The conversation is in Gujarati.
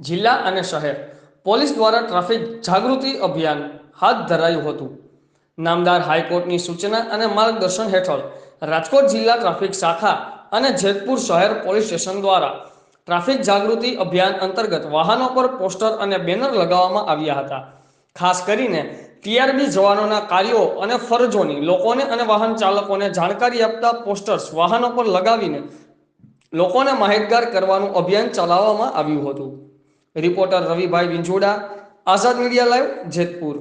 જિલ્લા અને શહેર પોલીસ દ્વારા ટ્રાફિક જાગૃતિ અભિયાન હાથ ધરાયું હતું। નામદાર હાઈકોર્ટની સૂચના અને માર્ગદર્શન હેઠળ રાજકોટ જિલ્લા ટ્રાફિક શાખા અને જેતપુર શહેર પોલીસ સ્ટેશન દ્વારા ટ્રાફિક જાગૃતિ અભિયાન અંતર્ગત વાહનો પર પોસ્ટર અને બેનર લગાવવામાં આવ્યા હતા। ખાસ કરીને ટીઆરબી જવાનોના કાર્યો અને ફરજોની લોકોને અને વાહન ચાલકોને જાણકારી આપતા પોસ્ટર્સ વાહનો પર લગાવીને લોકોને માહિતગાર કરવાનું અભિયાન ચલાવવામાં આવ્યું હતું। રિપોર્ટર રવિભાઈ વિંજોડા, આઝાદ મીડિયા લાઈવ, જેતપુર।